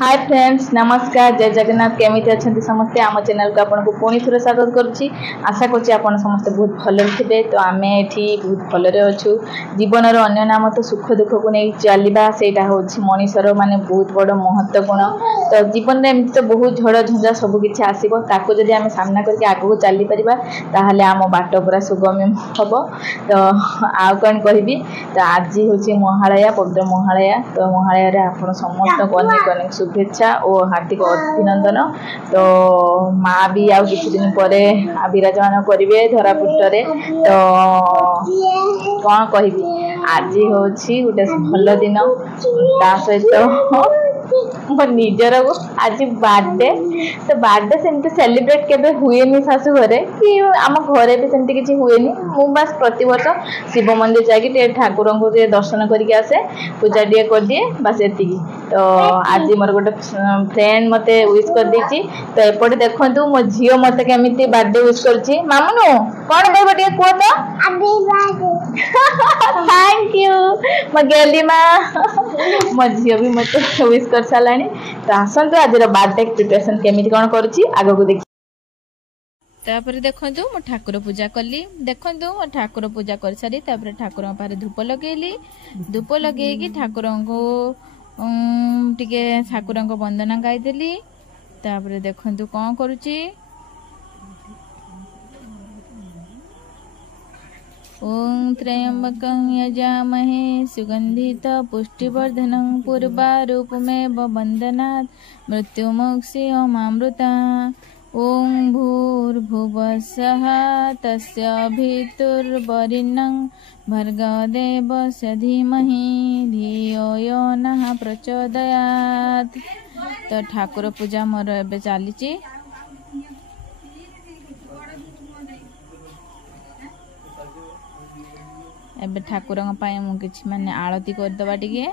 Hi friends नमस्कार जय जगन्नाथ केमिति अच्छे समस्ते आम चैनल को आपको पुणी थोड़े स्वागत करुच्ची आशा करुच्ची आप समस्ते बहुत भल थे। तो आम ये बहुत भलरे अच्छु जीवन अन्य नाम तो सुख दुख को नहीं चलवा से मनीषर माने बहुत बड़ महत्वपूर्ण। तो जीवन में एमती तो बहुत झड़ झंझा सबकि आसो ताको जदि आम सामना करके आगू चली पार आम बाट पूरा सुगम्य हम। तो आउ कौन कहबी तो आज हूँ महालया पवित्र महालया। तो महालया आप समस्त अनेक अनेक शुभेच्छा और हार्दिक अभिनंदन। तो माँ भी आउ किछि दिन परे विराजमान करेंगे धरापृष्ठ। तो कौन कहबी आज हूँ गोटे भल दिन ता सहित मो निजर आज बर्थडे। तो बर्थडे सेमती सेलिब्रेट केबे हुएनी शाशु घरे कि आम घरे भी सेमती किछि हुएनी। मु बस प्रति वर्ष शिव मंदिर जाके ठाकुर को दर्शन करके आसे पूजा टे कर दिए बस एतिकी। तो आज मोर गोटे फ्रेंड मते विश कर देछि। तो एपटे देखंतु मो झियो मते केमिति बर्थडे विश करछि। मामुनु कोन कहबो टे को तो हैप्पी बर्थडे थैंक यू मो गेली मा मो झियो भी मते विश कर सालानी। तो आसंतु आज बर्थडे प्रिपरेशन केमिति कोन करूछि आगो को देखि। तापर देखंतु मो ठाकुर पूजा कली। देखंतु मो ठाकुर पूजा कर सारी तापर ठाकुर पारे धूप लगेली। धूप लगेकी ठाकुर को टिके ठाकुर को वंदना गाई देली। तापर देखंतु कोन करूछि ओम त्र्यंबकं यजामहे सुगंधित पुष्टिवर्धनं पूर्वारूपमेव वन्दनात् मृत्युमोक्षयमामृता। ओम भूर्भुवस्सः तस्य भितुर्वरिणं भर्गदेवस्य धीमहि धियो यो नः प्रचोदयात्। तो ठाकुर पूजा मोर एबे चलीची। एबे ठाकुर मुझे माने आरती करदबा टिके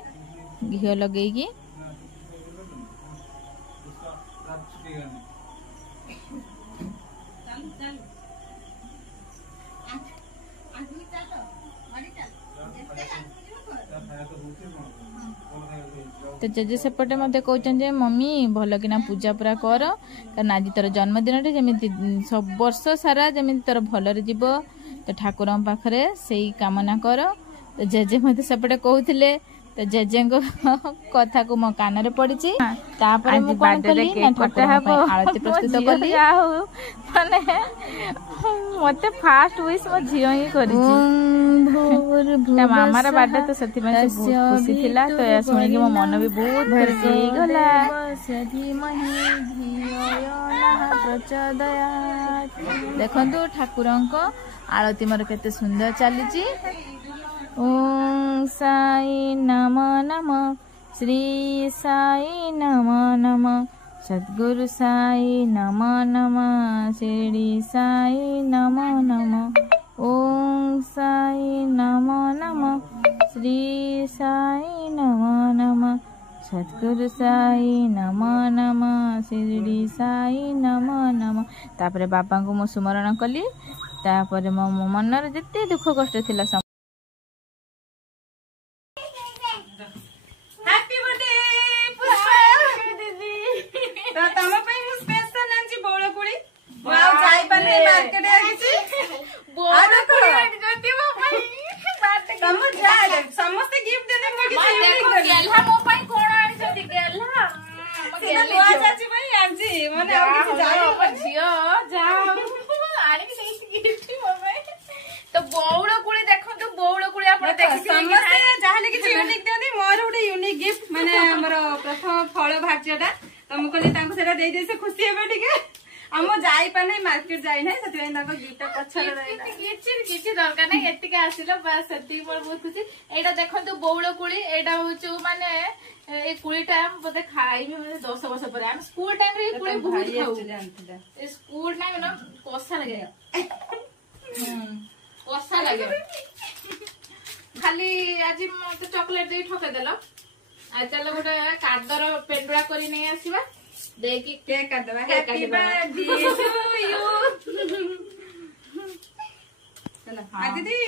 घी लगेगी। तो जेजे सेपटे मत कहते मम्मी भल कि पूजा पूरा कर कारण आज तोर जन्मदिन जमी सब वर्ष सारा जमी तोर भलरे जीव। तो ठाकुर पाखरे से कामना कर। तो जेजे मत सेपटे कहते तो जेजे कथा को मो कान रे पड़ी आरती प्रस्तुत कली माने मते फास्ट विश मो झियो ही करी मामार बर्थडे। तो से खुशी थिला। तो या सुनी कि मो मन भी बहुत खुशी गला। देखंतु ठाकुर आरती मोर केते सुंदर चली। ओम साई नमो नमः श्री साई नमो नमः सद्गुरु साई नमो नमः शिरडी साई नमो नमः। ओम साई नमो नमः श्री साई नमो नमः सद्गुरु साई नमो नमः शिरडी साई नमो नमः। तापरे बाबा को मो स्मरण कली। तापरे मो मनर जते दुख कष्ट थिला समस्ते गिफ्ट दे दे गेल्हा मो पई कोन आनी छथि गेल्हा सीधा दुआ चाची पई आजी माने आ किछ जाई झियो जा आनी के देसी गिफ्ट मो पई। तो बौड़ कुली देखो तो बौड़ कुली आपण देखि समस्ते जाहले किछ यूनिक देंदी मोर उडे यूनिक गिफ्ट माने हमर प्रथम फळ भाज्यटा। तो मु कहली तांको सेटा देई दे से खुशी हेबे ठीक हम जाई पाने मार्केट जाई नै सती तांको गिफ्ट पछर रहला किछि दरकार नै एतिके आसिलो बस सती मोर बहुत खुशी। एटा देखंतु बौळ कुली एटा होचो माने ए कुलीटा मते खाई भी मते 10 वर्ष पर हम स्कूल टाइम रे कुली बहुत खाऊ। ए स्कूल टाइम न कोसा लगे कोसा लगे खाली आज मते चॉकलेट दे ठके देलो। आ चलो गोटे कादर पेंडुआ करी नै आसीबा देखी केक कर दबा हैप्पी बर्थडे टू यू। चलो आ दीदी